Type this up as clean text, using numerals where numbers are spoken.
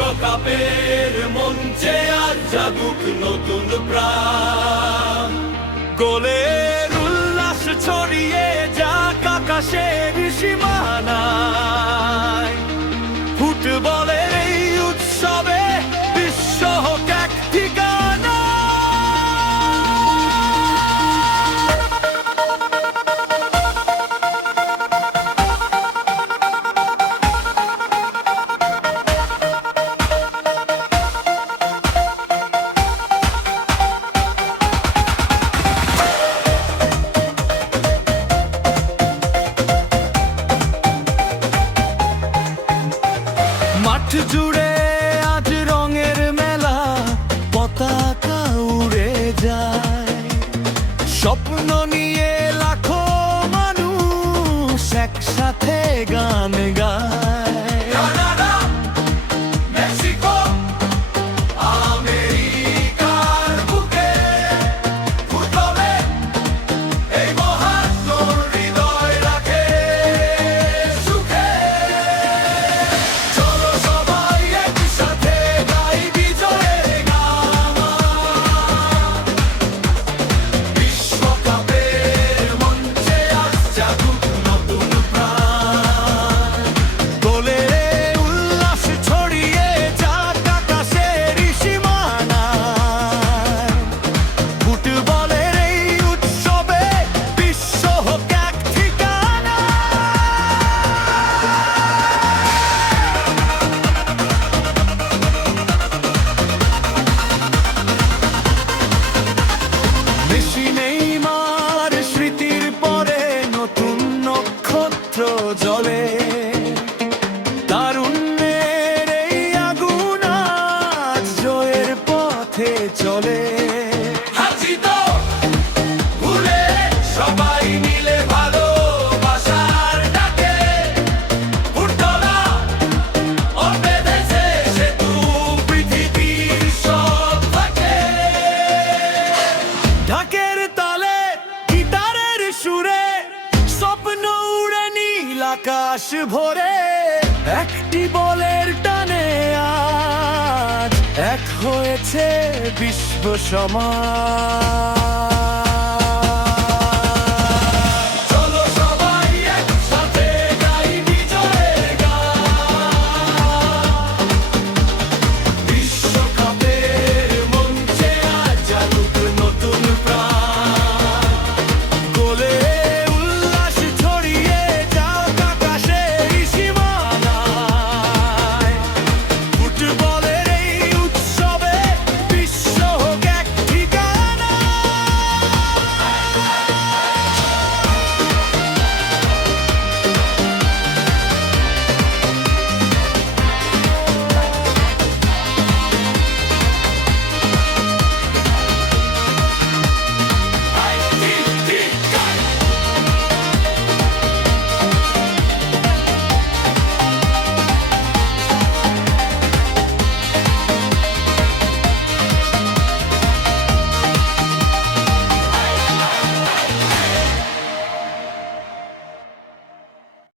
বিশ্বকাপের মঞ্চে আজ জাগুক নতুন প্রাণ। গোলের উল্লাস ছড়িয়ে যাক আকাশের সীমানায়। ফুটবলের এই উৎসবে বিশ্ব হোক এক ঠিকানা। মাঠ জুড়ে আজ রঙের মেলা, পতাকা উড়ে যায়। স্বপ্ন নিয়ে লাখো মানুষ একসাথে গান গায়। কানাডা, মেক্সিকো, আমেরিকার বুকে ফুটবলে এই মহান হৃদয় রাখে সুখে। চলো সবাই একসাথে গাই বিজয়ের গান। বিশ্বকাপের মঞ্চে আজ জাগুক নতুন প্রাণ। গোলের উল্লাস ছড়িয়ে যাক আকাশের সীমানায়। ফুটবলের এই উৎসবে বিশ্ব হোক এক ঠিকানা। মেসি নেইমার স্মৃতির পরে নতুন নক্ষত্র জ্বলে। তারুণ্যের এই আগুন আজ জয়ের পথে চলে। হাসি তো ভুলে সবাই মিলে ভালোবাসার ডাকে। ফুটবলা ও বেঁধেছে সেতু পৃথিবীর সব ফাঁকে। ঢাকের তালে গিটারের সুরে স্বপ্ন উড়ে নীল আকাশ ভরে। একটি বলের টানে আজ এক হয়েছে বিশ্ব সমাজ।